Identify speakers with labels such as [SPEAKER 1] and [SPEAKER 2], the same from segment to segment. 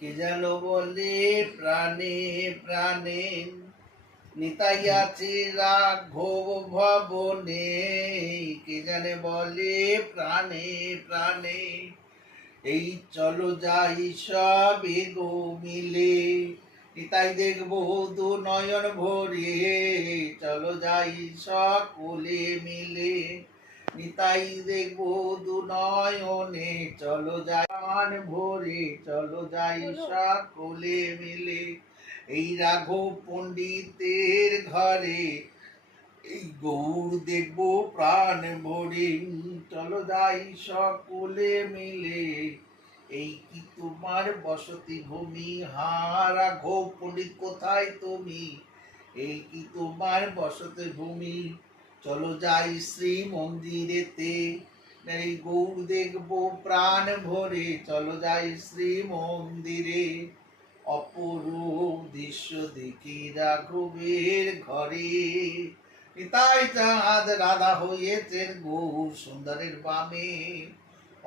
[SPEAKER 1] কে যেন বলে, প্রাণে প্রাণে। নিতাই আছে রাঘব ভবনে, কে জানে বলে, প্রাণে প্রাণে। এই চলো যাই সব গো মিলে, নিতাই দেখব দু নয়ন ভরে চলো যাই সকলে মিলে। নিতাই দেখব দু নয়নে চলো যাই প্রাণ ভরে চলো যাই সকলে মিলে। এই রাঘব পণ্ডিতের ঘরে এই গৌর দেখব প্রাণ ভরে চলো যাই সকলে মিলে। এই কি তোমার বসতি ভূমি? হা রাঘব পণ্ডিত কোথায় তুমি? এই কি তোমার বসতি ভূমি? চলো যাই শ্রী মন্দিরেতে এই গৌর দেখব, প্রাণ ভরে। চলো যাই শ্রী মন্দিরে অপরূপ দৃশ্য দেখি রাঘবের ঘরে। তাই চাঁদ, রাধা হয়েছেন গৌর সুন্দরের বামে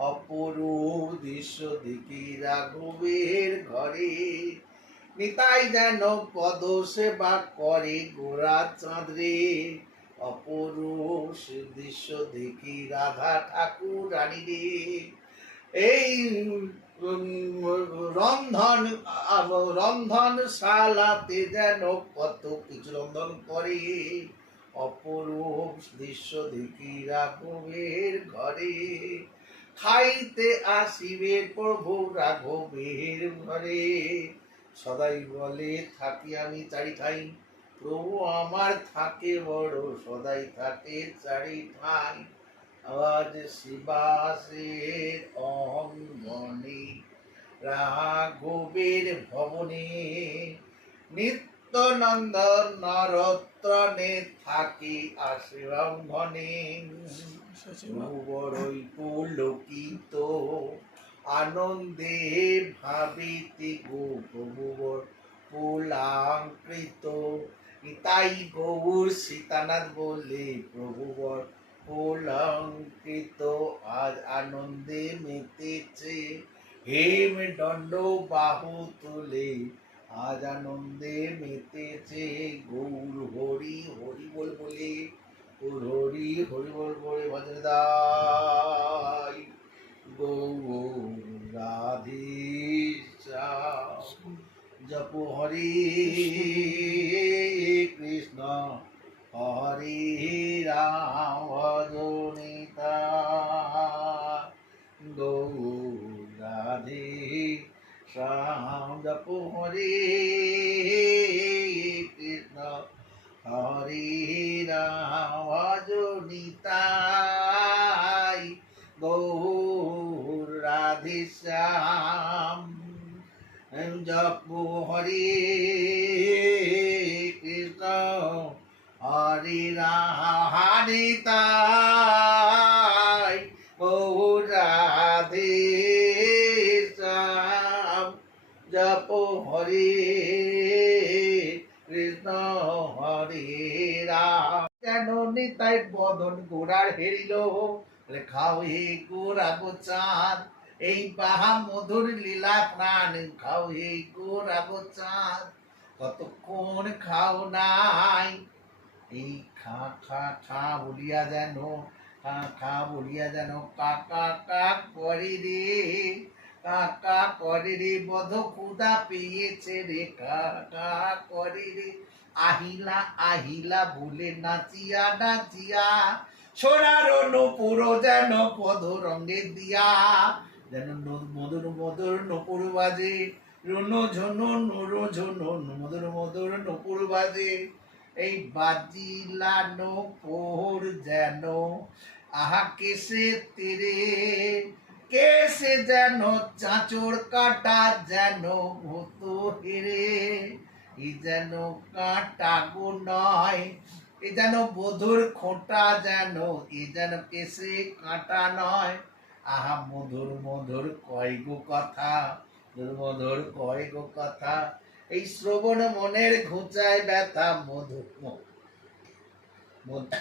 [SPEAKER 1] অপরূপ দৃশ্য দেখি রাঘবের ঘরে। নিতাই যেন পদ সেবা করে গোরা চাঁদ রে অপরূপ দৃশ্য দেখি রাধা ঠাকুর এই রন্ধন রন্ধন শালাতে যেন কত কিছু রন্ধন করে। অপরূপ দৃশ্য দেখি রাঘবের ঘরে। খাইতে আসিবে প্রভু রাঘবের ঘরে। সদাই বলে থাকি আমি চারি ঠাই। প্রভু আমার থাকে বড়, সদাই থাকে চারি ঠাই আজ শিবাসের অঙ্গনে রাঘবের ভবনে। নিত্যনন্দন নরত্রণে থাকি আশ্রম্ভনে বড়ই পুলকিত, আনন্দে ভাবিতে গো প্রভু পুলাঙ্কৃত। তাই গৌর সীতানাথ বলে, প্রভু পুলঙ্কৃত আজ আনন্দে মেতেছে। হেম দণ্ড বাহু তুলে, আজ আনন্দে মেতেছে। গৌর হরি হরি বল বলে হরি হরি বল বলে ভজন দাই গৌর রাধেশা জপ হরি কৃষ্ণ হরি রাম ভজনিতা গৌর রাধে শ্যাম জপ হরি কৃষ্ণ হরি রাম ভজনিতাই জপ হরি কৃষ্ণ হরি হরি তাই গৌর রাধে জপ হরি কৃষ্ণ হরি রাম যেন নিতাই বদন গোড়ার হেরিল খাও হে গোড়া গোচাঁদ এই বাহা মধুর লীলা প্রাণ খাও হে গোড়া গোচাঁদ কতক্ষণ খাও নাই? এই খা খা খা বলিয়া যেন, খা খা বলিয়া যেন কাকা কাক করে রে, কাকা করে রে, বধ ক্ষুদা পেয়েছে রে কাকা করে রে। আহিলা আহিলা বলে নাচিয়া নাচিয়া, সোনার নপুর যেন পদ রঙে দিয়া যেন ন- মধুর মধুর নপুর বাজে, রুনো ঝুনো নুরো ঝুনো মধুর মধুর নপুর বাজে, এই বাজিলা পোহর যেন, আহা কেসে তেরে, কেসে যেন চাঁচর কাটা যেন হতো হেরে এ যেন কাটা গো নয় এ যেন বধুর খোঁটা যেন এ যেন কেসে কাটা নয়। আহা মধুর মধুর কয় গো কথা, মধুর কয় গো কথা। এই শ্রবণ মনের ঘুচায় ব্যথা, মধুর মধু-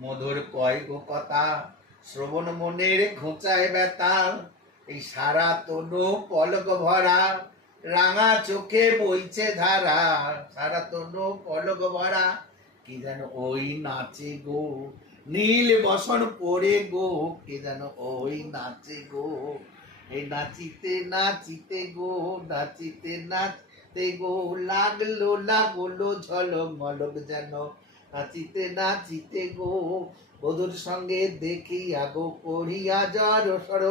[SPEAKER 1] মধুর কয় গো কথা, শ্রবণ মনের ঘুচায় ব্যথা। এই সারা তনু পলক ভরা, রাঙা চোখে বইছে ধারা। সারা তনু পলক ভরা, কি যেন ওই নাচে গো নীল বসন পরে গো কে যেন ওই নাচে গো, এই নাচিতে নাচিতে গো, নাচিতে নাচতে গো, লাগল লাগল ঝলক মলক যেন। নাচিতে নাচিতে গো, বধুর সঙ্গে দেখি আগো করিয়া জর সর।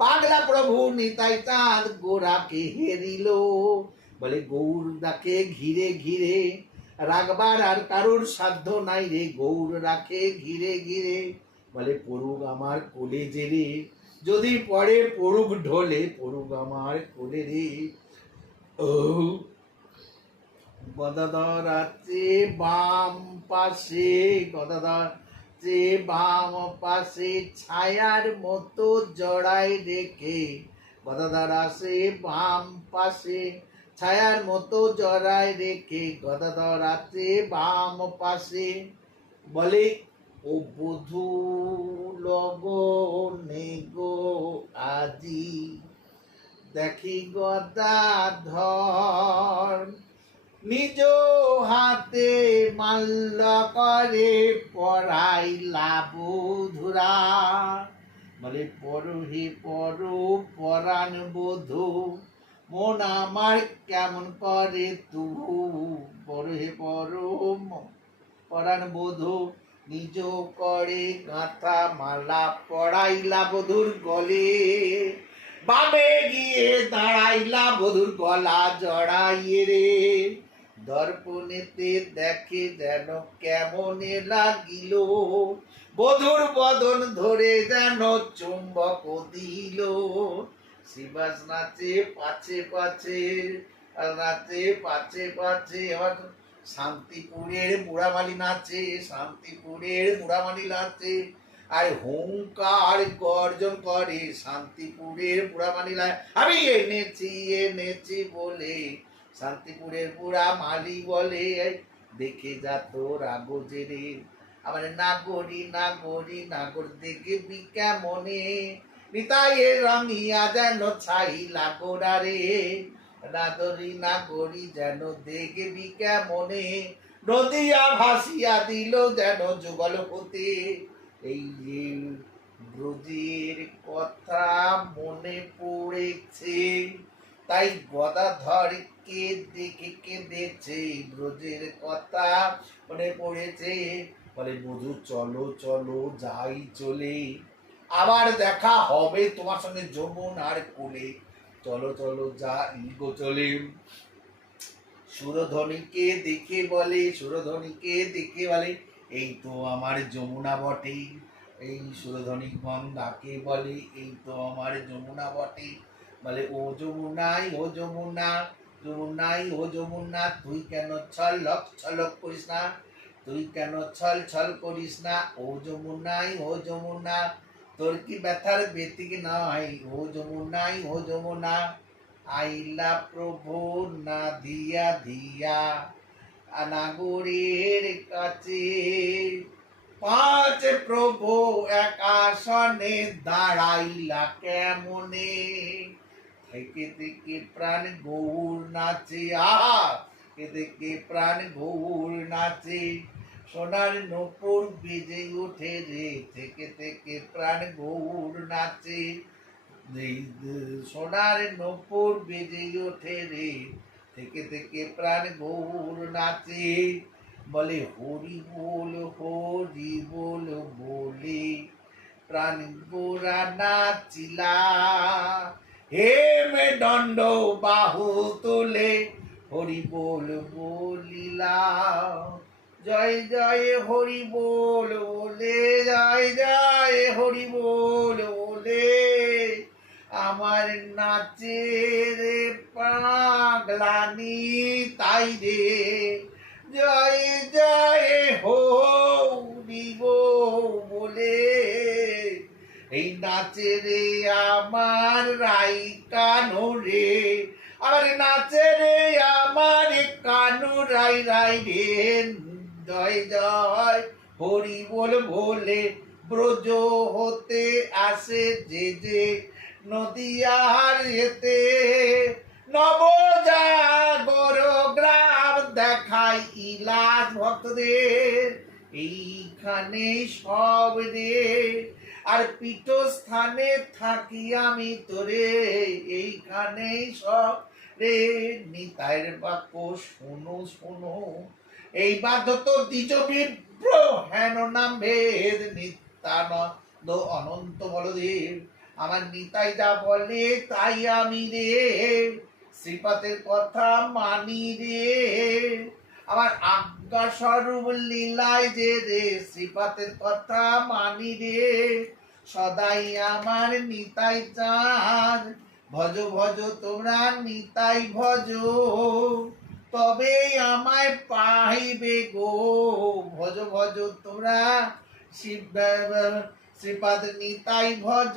[SPEAKER 1] পাগলা প্রভু নিতাই চাঁদ গোরাকে হেরিল, বলে গৌর ডাকে ঘিরে ঘিরে। রাখবার আর কারোর সাধ্য নাই রে, গৌর রাখে ঘিরে ঘিরে। বলে, পড়ুক আমার কোলে জেরে, যদি পড়ে পড়ুক ঢোলে, পড়ুক আমার কোলে রে। ও গদাধর আছে বাম পাশে গদাধর যে বাম পাশে ছায়ার মতো জড়াই রেখে গদাধর আছে বাম পাশে ছায়ার মতো জড়াই রেখে গদাধর আছে বাম পাশে বলে, ও বধু লগনে গো আজি, দেখি গদাধর নিজ হাতে মাল্য করে পড়াই পড়াইলা বধুরা। বলে, পরহি পর পরাণ বধু মন আমার কেমন করে তু পরহে পর পরাণ বধু নিজ করে গাঁথা মালা পড়াইলা বধুর গলে। বামে গিয়ে দাঁড়াইলা বধুর গলা জড়াইয়ে রে। দর্পণেতে দেখে যেন কেমনে লাগিল। বধুর বদন ধরে যেন চুম্বক দিল। শিবাস নাচে পাছে পাছে নাচে পাছে পাছে আবার শান্তিপুরের বুড়ামালি নাচে শান্তিপুরের বুড়ামালি নাচে আর হুঙ্কার গর্জন করে শান্তিপুরের বুড়ামালি আমি এনেছি এনেছি বলে শান্তিপুরের বুড়া মালি বলে। দেখে যা তোর আগজে রে আমার নাগরি নাগরি, নাগর দেখে বিকা মনে নিতাইয়ে রঙিয়া যেন ছাই লাগোরা রে নাগরি নাগরি যেন দেখবি কেমনে। নদিয়া ভাসিয়া দিল যেন যুগল হতে। এই যে ব্রজের কথা মনে পড়েছে, তাই গদাধরকে দেখে কেঁদেছে ব্রজের কথা মনে পড়েছে। বলে বধু চলো চলো, যাই চলে। আবার দেখা হবে। তোমার সঙ্গে যমুনার কোলে। চলো চলো যা ইগো চলে। সুরধ্বনিকে দেখে বলে, সুরধ্বনিকে দেখে বলে, এই তো আমার যমুনা বটে। এই সুরধ্বনি গঙ্গাকে বলে, এই তো আমার যমুনা বটে। বলে, ও যমুনাই, ও যমুনা, যমুনাই, ও যমুনা, তুই কেন ছলক ছলক করিস না? তুই কেন ছল ছল করিস না? ও যমুনাই, ও যমুনা তোর কি ব্যথার বেতিক নাই? ও যমুনাই ও যমুনা। আইলা প্রভু, না দিয়া দিয়া। নাগরের কাছে। পাঁচ প্রভু এক আসনে দাঁড়াইলা কেমনে? থেকে থেকে প্রাণ গৌর নাচে আহা থেকে প্রাণ গৌর নাচে। সোনার নপুর বেজে ওঠে রে, থেকে থেকে প্রাণ গৌর নাচে। সোনার নপুর বেজে ওঠে রে, থেকে থেকে প্রাণ গৌর নাচে। বলে, হরি বল হরি বল বলে, প্রাণ গোরা নাচিলা। হে মে দণ্ড বাহু তোলে, হরি বল বলিলা। জয় জয় হরি বল বলে জয় জয় হরি বল বলে আমার নাচে রে পাগলানি তাই রে জয় জয় হরি বলে এই নাচে রে আমার রাই কানো রে। আমার নাচে রে আমার কানু রাই রাই রে। জয় জয়, হরি বল বলে ব্রজ হতে আসে যে যে নদিয়ার এতে। নবজাগর গ্রাম দেখাই ইলাজ ভক্তদের, এইখানে সব রে। আর পীঠস্থানে থাকি আমি তোরে, এইখানেই সব রে। নিতাইয়ের বাক্য শোনো শোনো। এই বাধ্য তো দ্বিজ বিভ্র, হেন নাম ভেদ নিত্যানন্দ অনন্ত বলদেব। আমার নিতাই যা বলে, তাই আমি রে। শ্রীপাতের কথা মানি রে। আমার আজ্ঞা স্বরূপ লীলায় যে রে শ্রীপাতের কথা মানি রে। সদাই আমার নিতাই চাঁদ ভজ ভজ, তোমরা নিতাই ভজ। তবে আমায় পাইবে গো। ভজ ভজ, তোমরা শিব, শ্রীপাদ নিতাই ভজ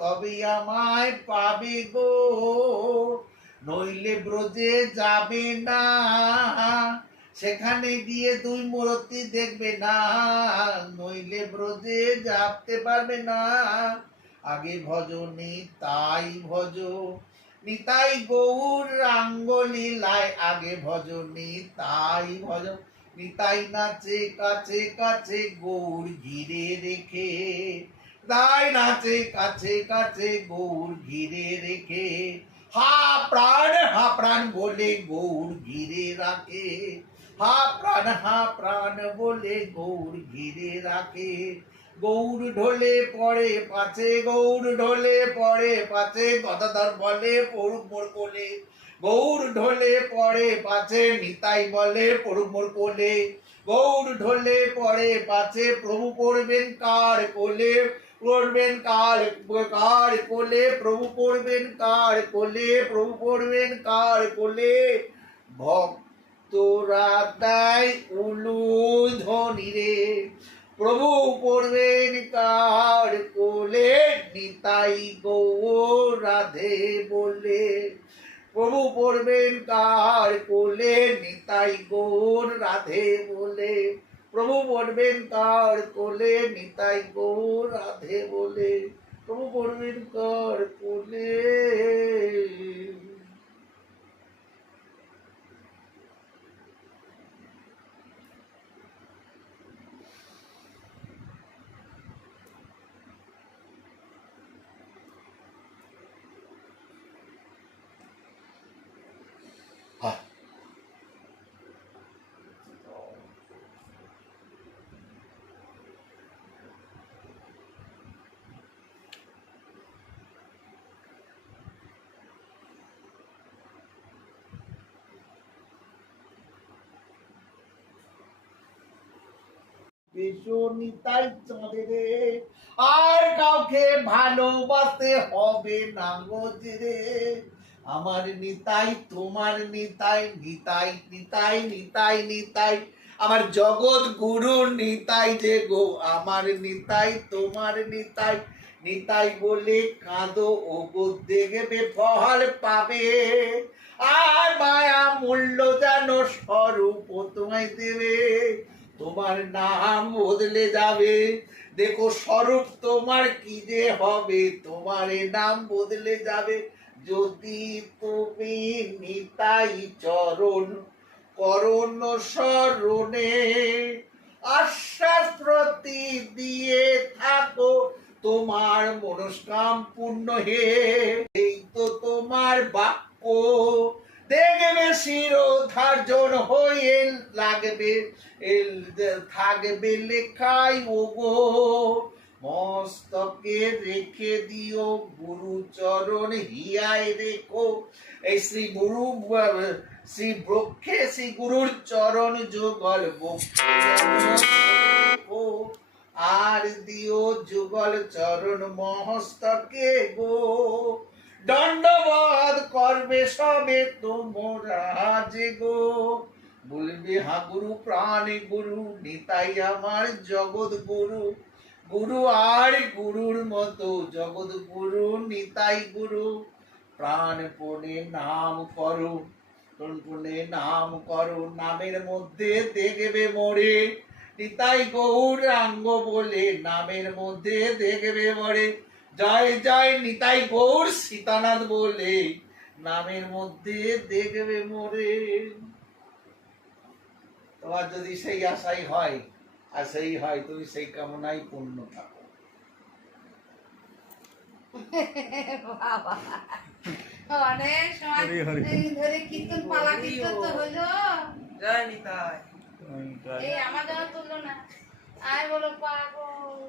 [SPEAKER 1] তবে আমায় পাবে গো। নইলে ব্রজে যাবে না, সেখানে গিয়ে দুই মূর্তি দেখবে না, নইলে ব্রজে যাতে পারবে না। আগে ভজ তাই ভজ নিতাই গৌর রাঙ্গলীলায় আগে ভজ নিতাই ভজ নিতাই নাচে, কাছে কাছে গৌর ঘিরে রেখে। তাই নাচে, কাছে কাছে গৌর ঘিরে রেখে। হা প্রাণ হা প্রাণ বলে গৌর ঘিরে রাখে। হা প্রাণ হা প্রাণ বলে গৌর ঘিরে রাখে। গৌর ঢোলে পড়ে পাছে, গৌর ঢোলে পড়ে পাছে, গদাধর বলে পড়ুক মোর কোলে। গৌর ঢোলে পড়ে পাছে, নিতাই বলে পড়ুক মোর কোলে। গৌর ঢোলে পড়ে পাছে, প্রভু পড়বেন কার কোলে? পড়বেন কার কার কোলে? প্রভু পড়বেন কার কোলে? প্রভু পড়বেন কার কোলে? ভক্তরা তাই উলু রে। প্রভু পড়বেন কার কোলে, নিতাই গৌর রাধে বলে। প্রভু পড়বেন কার কোলে, নিতাই গৌর রাধে বলে। প্রভু পড়বেন কার কোলে, নিতাই গৌর রাধে বলে। প্রভু পড়বেন কার কোলে। নিতাই চাঁদে রে। আর কাউকে ভালোবাসতে হবে না রে। আমার নিতাই, তোমার নিতাই নিতাই নিতাই নিতাই নিতাই। আমার জগৎ গুরু নিতাই যে গো। আমার নিতাই, তোমার নিতাই। নিতাই বলে কাঁদো ও গো দেখবে ফল পাবে। আর মায়া মূল্য যেন স্বরূপ তোমায় দেবে। তোমার নাম বদলে যাবে। দেখো স্বরূপ তোমার কি যে হবে, তোমার নাম বদলে যাবে। যদি তুমি নিতাই চরণ, করণ স্মরণে আশ্বাস প্রতি দিয়ে থাকো, তোমার মনস্কাম পূর্ণ হে। এই তো তোমার বাক্য শিরোধার্জন হয়ে লাগবে থাকবে লেখাই, ওগো। মস্তকে রেখে দিও গুরু চরণ হিয়ায় রেখো। এই শ্রী গুরু, শ্রী বক্ষে শ্রী গুরুর চরণ যুগল আর দিও যুগল চরণ মহস্তকে গো। দণ্ডবাদ করবে সবে তোমরা গো। বলবে, হা গুরু প্রাণ, গুরু নিতাই আমার জগৎ গুরু। গুরু আর গুরুর মতো জগৎ গুরু, নিতাই গুরু। প্রাণপণে নাম করো, প্রাণপণে নাম করো, নামের মধ্যে দেখবে মরে। নিতাই গৌরাঙ্গ বলে নামের মধ্যে দেখবে মরে। জয় জয়, নিতাই গৌর সীতানাথ বলে নামের মধ্যে দেখবে মোরে। তোমার যদি সেই আশাই হয় আর সেই হয় তুমি সেই কামনাই পূর্ণ থাকো।
[SPEAKER 2] বাবা অনেক সময় ধরে কীর্তন পালা কীর্তন তো হলো।
[SPEAKER 3] জয় নিতাই।
[SPEAKER 2] এই আমাদের তুললো না আয় বলো পাগল।